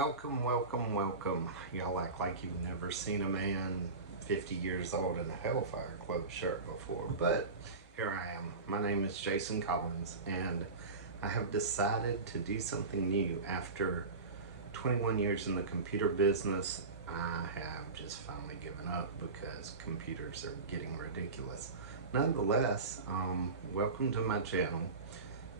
Welcome, welcome, welcome. Y'all act like you've never seen a man 50 years old in a Hellfire Club shirt before, but here I am. My name is Jason Collins, and I have decided to do something new. After 21 years in the computer business, I have just finally given up because computers are getting ridiculous. Nonetheless, welcome to my channel.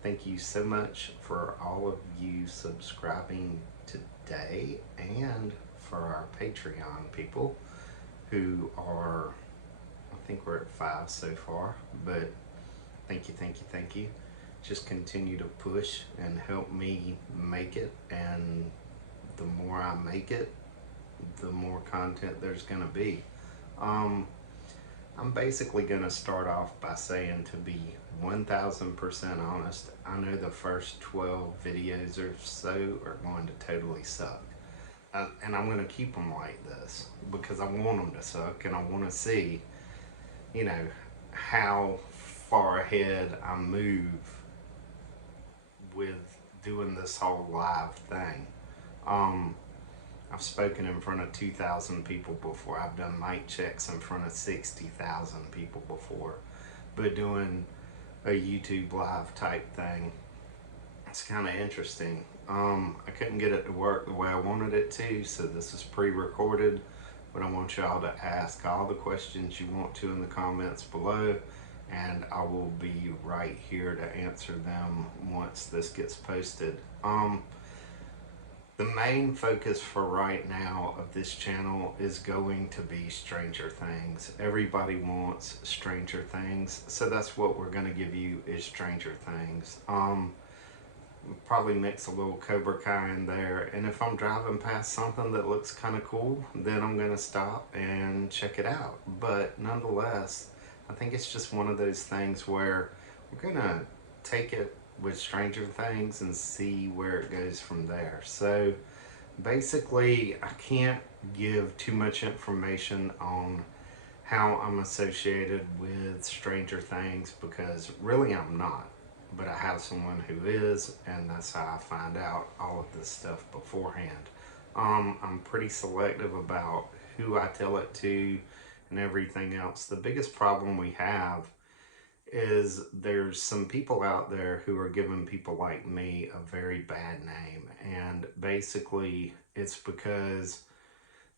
Thank you so much for all of you subscribing today and for our Patreon people who are, I think we're at 5 so far, but thank you, thank you, thank you. Just continue to push and help me make it, and the more I make it, the more content there's going to be. I'm basically going to start off by saying, to be 1000% honest, I know the first 12 videos or so are going to totally suck. And I'm going to keep them like this because I want them to suck, and I want to see, how far ahead I move with doing this whole live thing. I've spoken in front of 2,000 people before. I've done mic checks in front of 60,000 people before. But doing a YouTube live type thing, it's kind of interesting. I couldn't get it to work the way I wanted it to, so this is pre-recorded. But I want y'all to ask all the questions you want to in the comments below, and I will be right here to answer them once this gets posted. The main focus for right now of this channel is going to be Stranger Things. Everybody wants Stranger Things, so that's what we're going to give you, is Stranger Things. Probably mix a little Cobra Kai in there, and if I'm driving past something that looks kind of cool, then I'm going to stop and check it out. But nonetheless, I think it's just one of those things where we're going to take it with Stranger Things and see where it goes from there. So basically, I can't give too much information on how I'm associated with Stranger Things, because really I'm not, but I have someone who is, and that's how I find out all of this stuff beforehand. I'm pretty selective about who I tell it to and everything else. The biggest problem we have is there's some people out there who are giving people like me a very bad name, and basically it's because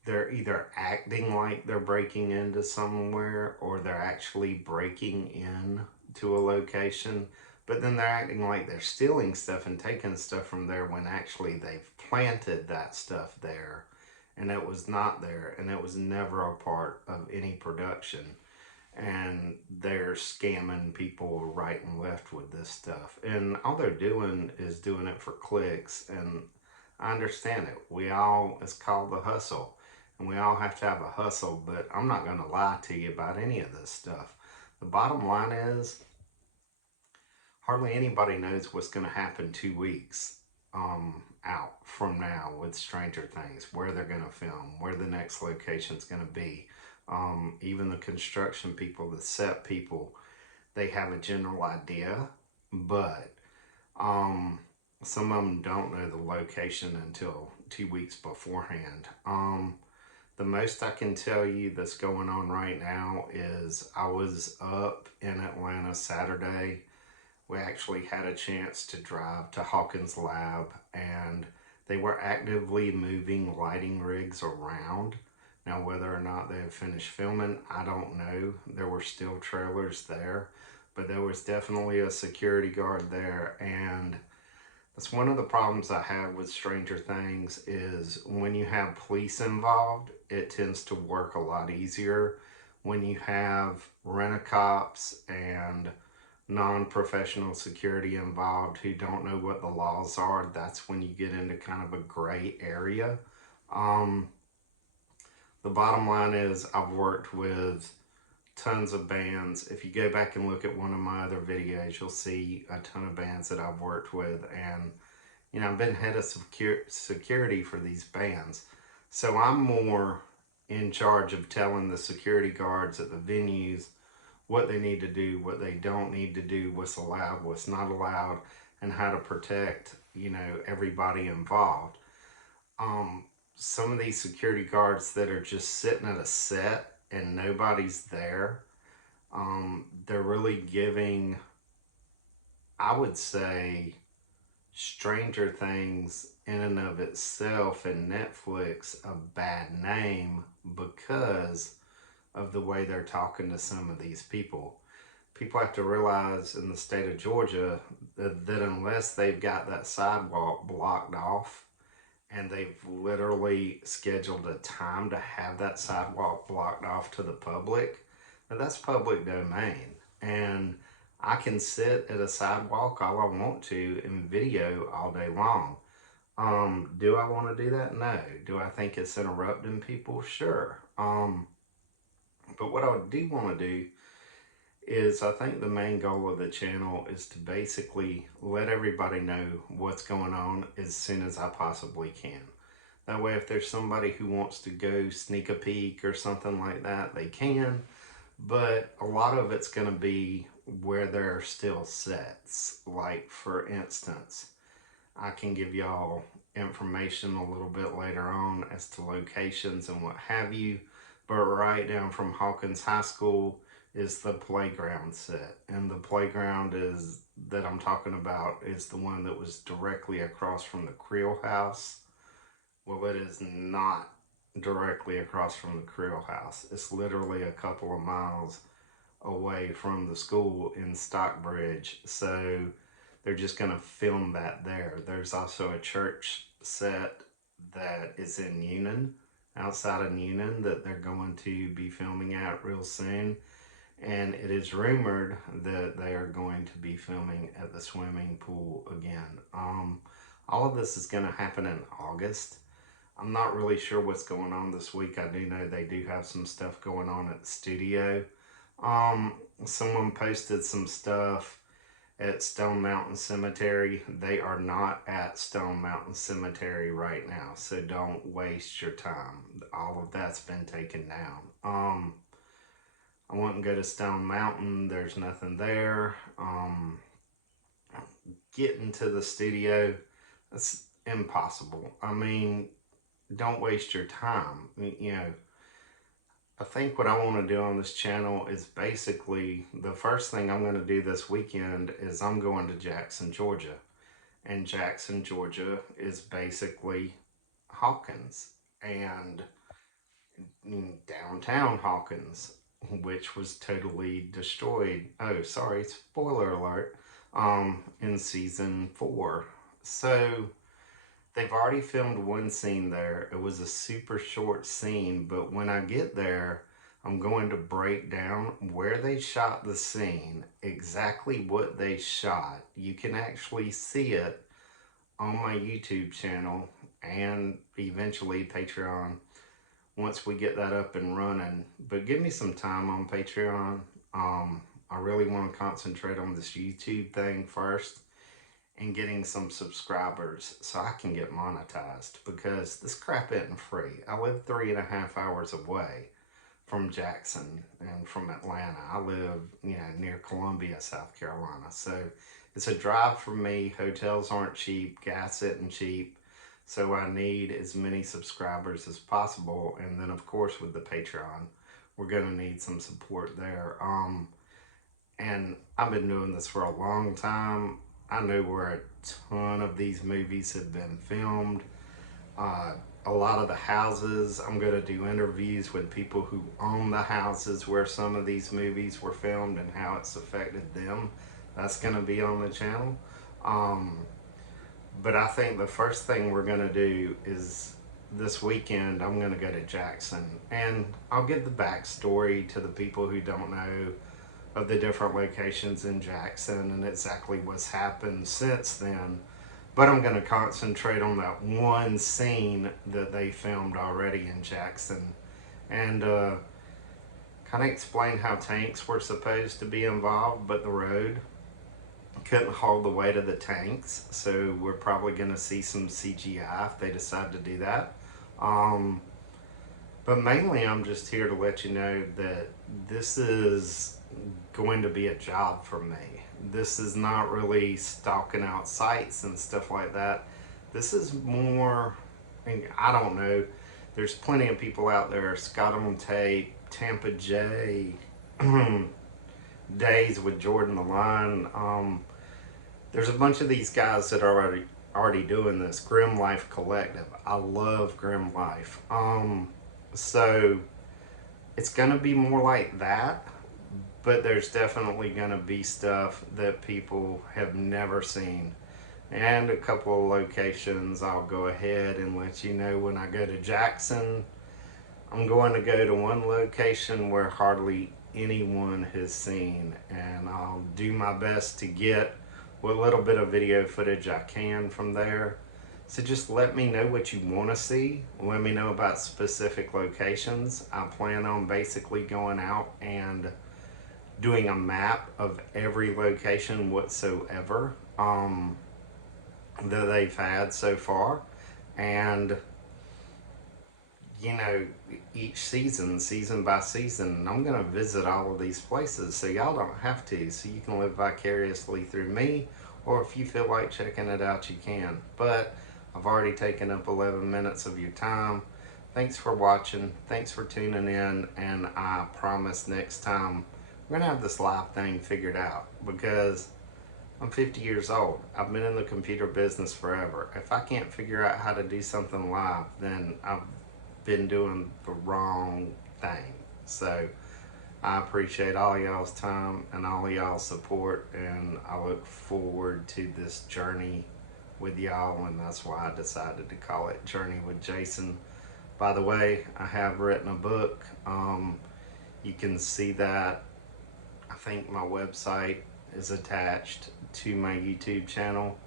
they're either acting like they're breaking into somewhere, or they're actually breaking in to a location, but then they're acting like they're stealing stuff and taking stuff from there when actually they've planted that stuff there and it was not there, and it was never a part of any production. And they're scamming people right and left with this stuff, and all they're doing is doing it for clicks. And I understand it. It's called the hustle, and we all have to have a hustle, but I'm not going to lie to you about any of this stuff. The bottom line is, hardly anybody knows what's going to happen 2 weeks out from now with Stranger Things, where they're going to film, where the next location's going to be. Even the construction people, the set people, they have a general idea, but some of them don't know the location until 2 weeks beforehand. The most I can tell you that's going on right now is I was up in Atlanta Saturday. We actually had a chance to drive to Hawkins Lab, and they were actively moving lighting rigs around. Now, whether or not they have finished filming, I don't know. There were still trailers there, but there was definitely a security guard there. And that's one of the problems I have with Stranger Things, is when you have police involved, it tends to work a lot easier. When you have rent-a-cops and non-professional security involved who don't know what the laws are, that's when you get into kind of a gray area. The bottom line is, I've worked with tons of bands. If you go back and look at one of my other videos, you'll see a ton of bands that I've worked with. And, I've been head of security for these bands. So I'm more in charge of telling the security guards at the venues what they need to do, what they don't need to do, what's allowed, what's not allowed, and how to protect, everybody involved. some of these security guards that are just sitting at a set and nobody's there, they're really giving, I would say, Stranger Things in and of itself and Netflix a bad name because of the way they're talking to some of these people. People have to realize in the state of Georgia that unless they've got that sidewalk blocked off and they've literally scheduled a time to have that sidewalk blocked off to the public, that's public domain. And I can sit at a sidewalk all I want to and video all day long. Do I want to do that? No. Do I think it's interrupting people? Sure. But what I do want to do is, I think the main goal of the channel is to basically let everybody know what's going on as soon as I possibly can. That way, if there's somebody who wants to go sneak a peek or something like that, they can. But a lot of it's going to be where there are still sets. Like, for instance, I can give y'all information a little bit later on as to locations and what have you. But right down from Hawkins High School is the playground set. And the playground is that I'm talking about is the one that was directly across from the Creel House. Well, it is not directly across from the Creel House. It's literally a couple of miles away from the school in Stockbridge. So they're just going to film that there. There's also a church set that is in Newnan, outside of Newnan, that they're going to be filming at real soon. And it is rumored that they are going to be filming at the swimming pool again. All of this is going to happen in August. I'm not really sure what's going on this week. I do know they do have some stuff going on at the studio. Someone posted some stuff at Stone Mountain Cemetery. They are not at Stone Mountain Cemetery right now, so don't waste your time. All of that's been taken down. I wouldn't go to Stone Mountain. There's nothing there. Getting to the studio, that's impossible. I mean, don't waste your time. You know, I think what I want to do on this channel is basically, the first thing I'm going to do this weekend is I'm going to Jackson, Georgia. And Jackson, Georgia is basically Hawkins and downtown Hawkins, which was totally destroyed. Oh, sorry, spoiler alert, in season 4. So they've already filmed one scene there. It was a super short scene, but when I get there, I'm going to break down where they shot the scene, exactly what they shot. You can actually see it on my YouTube channel and eventually Patreon once we get that up and running. But give me some time on Patreon. I really want to concentrate on this YouTube thing first and getting some subscribers so I can get monetized, because this crap isn't free. I live 3.5 hours away from Jackson and from Atlanta. I live, near Columbia, South Carolina. So it's a drive for me. Hotels aren't cheap. Gas isn't cheap. So I need as many subscribers as possible. And then, of course, with the Patreon, we're going to need some support there. And I've been doing this for a long time. I know where a ton of these movies have been filmed. A lot of the houses, I'm going to do interviews with people who own the houses where some of these movies were filmed and how it's affected them. That's going to be on the channel. But I think the first thing we're going to do is this weekend I'm going to go to Jackson. And I'll give the backstory to the people who don't know of the different locations in Jackson and exactly what's happened since then. But I'm going to concentrate on that one scene that they filmed already in Jackson. And kind of explain how tanks were supposed to be involved, but the road couldn't hold the weight of the tanks. So we're probably going to see some CGI if they decide to do that. But mainly I'm just here to let you know that this is going to be a job for me. This is not really stalking out sites and stuff like that. This is more and I don't know. There's plenty of people out there. Scott on Tape, Tampa J, Days with Jordan the Line. There's a bunch of these guys that are already doing this. Grim Life Collective. I love Grim Life. So it's gonna be more like that, but there's definitely gonna be stuff that people have never seen. And a couple of locations I'll go ahead and let you know. When I go to Jackson, I'm going to go to one location where hardly anyone has seen, and I'll do my best to get what little bit of video footage I can from there. So just let me know what you want to see. Let me know about specific locations. I plan on basically going out and doing a map of every location whatsoever that they've had so far. And you know, each season by season, I'm going to visit all of these places, so y'all don't have to. So you can live vicariously through me, or if you feel like checking it out, you can. But I've already taken up 11 minutes of your time. Thanks for watching. Thanks for tuning in. And I promise next time we're going to have this live thing figured out, because I'm 50 years old. I've been in the computer business forever. If I can't figure out how to do something live, then I've been doing the wrong thing. So I appreciate all y'all's time and all y'all's support, and I look forward to this journey with y'all, and that's why I decided to call it Journey with Jason. By the way, I have written a book. You can see that. I think my website is attached to my YouTube channel.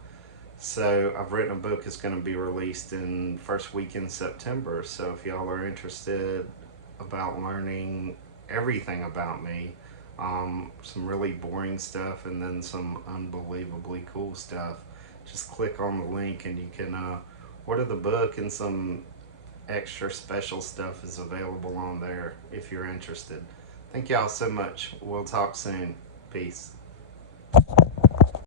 So I've written a book. It's going to be released in first week in September. So if y'all are interested about learning everything about me, some really boring stuff and then some unbelievably cool stuff, just click on the link and you can order the book, and some extra special stuff is available on there if you're interested. Thank y'all so much. We'll talk soon. Peace.